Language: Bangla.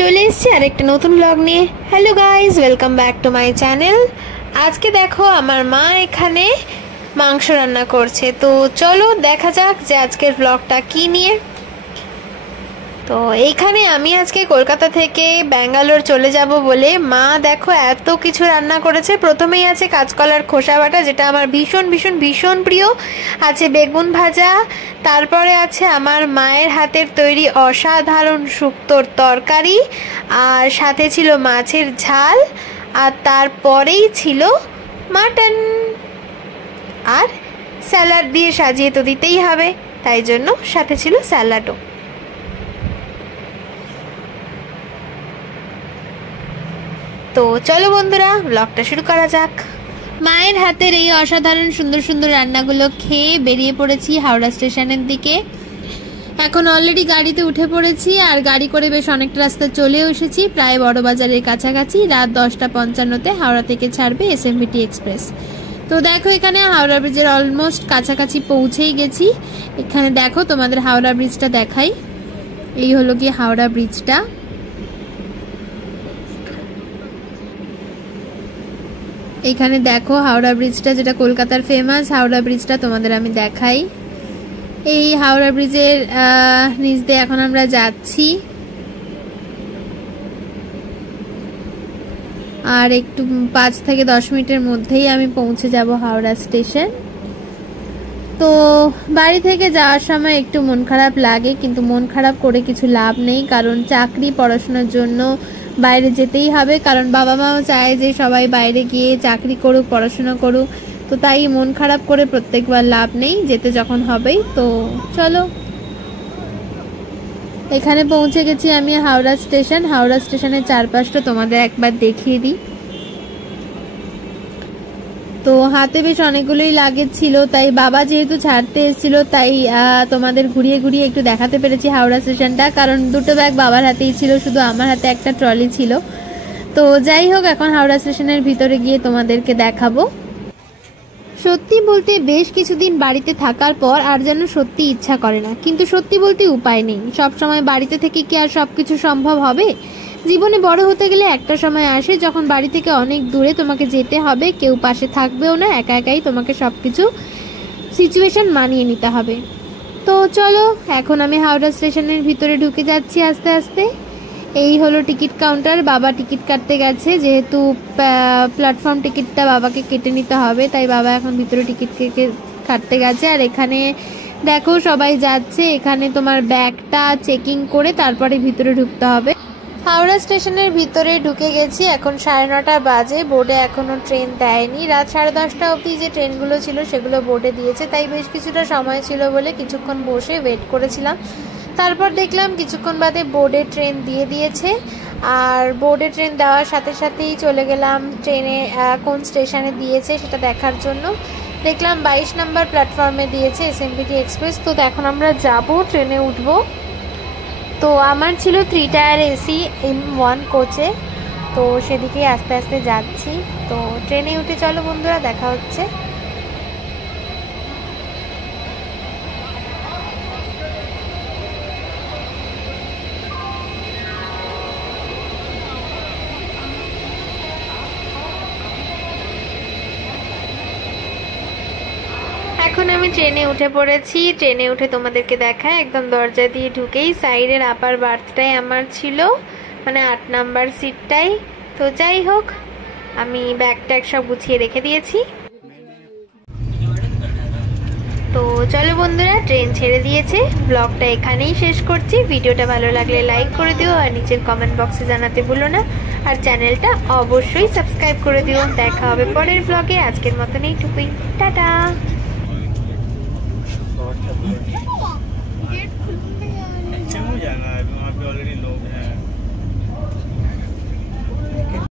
চলে এসেছি আরেকটা নতুন ব্লগ নিয়ে। Hello guys, welcome back to my channel. আজকে দেখো আমার মা এখানে মাংস রান্না করছে, তো চলো দেখা যাক যে আজকের ব্লগটা কি নিয়ে। তো এইখানে আমি আজকে কলকাতা থেকে ব্যাঙ্গালোর চলে যাব বলে মা দেখো এত কিছু রান্না করেছে। প্রথমেই আছে কাঁচকলার খোসা বাটা, যেটা আমার ভীষণ ভীষণ ভীষণ প্রিয়। আছে বেগুন ভাজা, তারপরে আছে আমার মায়ের হাতের তৈরি অসাধারণ শুক্তোর তরকারি, আর সাথে ছিল মাছের ঝাল, আর তারপরেই ছিল মাটন, আর স্যালাড দিয়ে সাজিয়ে তো দিতেই হবে, তাই জন্য সাথে ছিল স্যালাডও। তো চলো বন্ধুরা, ব্লগটা শুরু করা যাক। মায়ের হাতের এই অসাধারণ সুন্দর সুন্দর রান্নাগুলো খেয়ে বেরিয়ে পড়েছি হাওড়া স্টেশনের দিকে। এখন অলরেডি গাড়িতে উঠে পড়েছি, আর গাড়ি করে বেশ অনেকটা রাস্তা চলেও এসেছি, প্রায় বড়বাজারের কাছাকাছি। রাত 10:55-তে হাওড়া থেকে ছাড়বে এসএমভিটি এক্সপ্রেস। তো দেখো এখানে হাওড়া ব্রিজের অলমোস্ট কাছাকাছি পৌঁছেই গেছি। এখানে দেখো তোমাদের হাওড়া ব্রিজটা দেখাই। এই হলো গিয়ে হাওড়া ব্রিজটা। এখানে দেখো হাওড়া ব্রিজটা, যেটা কলকাতার ফেমাস হাওড়া ব্রিজটা, তোমাদের আমি দেখাই। এই হাওড়া ব্রিজের নিচ দিয়ে এখন আমরা যাচ্ছি, আর একটু 5 থেকে 10 মিনিটের মধ্যেই আমি পৌঁছে যাব হাওড়া স্টেশন। তো বাড়ি থেকে যাওয়ার সময় একটু মন খারাপ লাগে, কিন্তু মন খারাপ করে কিছু লাভ নেই, কারণ চাকরি পড়াশোনার জন্য বাইরে যেতেই হবে। কারণ বাবা মাও চায় যে সবাই বাইরে গিয়ে চাকরি করুক, পড়াশোনা করুক, তো তাই মন খারাপ করে প্রত্যেকবার লাভ নেই, যেতে যখন হবেই। তো চলো, এখানে পৌঁছে গেছি আমি হাওড়া স্টেশন। হাওড়া স্টেশনের চারপাশটা তোমাদের একবার দেখিয়ে দিই। তো হাতে বেশ অনেকগুলোই লাগেজ ছিল, তাই বাবা যেহেতু ছাড়তে এসেছিল, তাই তোমাদের ঘুরিয়ে ঘুরিয়ে একটু দেখাতে পেরেছি হাওড়া স্টেশনটা, কারণ দুটো ব্যাগ বাবার হাতেই ছিল, শুধু আমার হাতে একটা ট্রলি ছিল। তো যাই হোক, এখন হাওড়া স্টেশনের ভিতরে গিয়ে তোমাদেরকে দেখাবো। সত্যি বলতে বেশ কিছুদিন বাড়িতে থাকার পর আর যেন সত্যি ইচ্ছা করে না, কিন্তু সত্যি বলতে উপায় নেই। সব সময় বাড়িতে থেকে কি আর সবকিছু সম্ভব হবে? জীবনে বড় হতে গেলে একটা সময় আসে যখন বাড়ি থেকে অনেক দূরে তোমাকে যেতে হবে, কেউ পাশে থাকবেও না, একা একাই তোমাকে সবকিছু সিচুয়েশন মানিয়ে নিতে হবে। তো চলো, এখন আমি হাওড়া স্টেশনের ভিতরে ঢুকে যাচ্ছি আস্তে আস্তে। এই হলো টিকিট কাউন্টার। বাবা টিকিট কাটতে গেছে, যেহেতু প্ল্যাটফর্ম টিকিটটা বাবাকে কেটে নিতে হবে, তাই বাবা এখন ভিতরে টিকিট কাটতে গেছে। আর এখানে দেখো সবাই যাচ্ছে, এখানে তোমার ব্যাগটা চেকিং করে তারপরে ভিতরে ঢুকতে হবে। হাওড়া স্টেশনের ভিতরে ঢুকে গেছি, এখন 9:30 বাজে। বোর্ডে এখনো ট্রেন দেয়নি। রাত 10:30 অবধি যে ট্রেনগুলো ছিল সেগুলো বোর্ডে দিয়েছে, তাই বেশ কিছুটা সময় ছিল বলে কিছুক্ষণ বসে ওয়েট করেছিলাম। তারপর দেখলাম কিছুক্ষণ বাদে বোর্ডে ট্রেন দিয়ে দিয়েছে, আর বোর্ডে ট্রেন দেওয়ার সাথে সাথেই চলে গেলাম ট্রেনে কোন স্টেশনে দিয়েছে সেটা দেখার জন্য। দেখলাম 22 নম্বর প্ল্যাটফর্মে দিয়েছে এসএমভিটি এক্সপ্রেস। তো এখন আমরা যাব, ট্রেনে উঠবো। তো আমার ছিল 3 টায়ার এসি M1 কোচে, তো সেদিকে আস্তে আস্তে যাচ্ছি। তো ট্রেনে উঠে চলো বন্ধুরা, দেখা হচ্ছে। এখন আমি ট্রেনে উঠে পড়েছি। ট্রেনে উঠে তোমাদেরকে দেখায়, একদম দরজা দিয়ে ঢুকেই সাইডের আপার বার্থটাই আমার ছিল, মানে 8 নাম্বার সিটটাই। তো যাই হোক, আমি ব্যাগ ট্যাগ সব গুছিয়ে রেখে দিয়েছি। তো চলো বন্ধুরা, ট্রেন ছেড়ে দিয়েছে। ব্লগটা এখানেই শেষ করছি। ভিডিওটা ভালো লাগলে লাইক করে দিও, আর নিচের কমেন্ট বক্সে জানাতে ভুলো না, আর চ্যানেলটা অবশ্যই সাবস্ক্রাইব করে দিও। দেখা হবে পরের ব্লগে। আজকের মতন এইটুকুই, টাটা।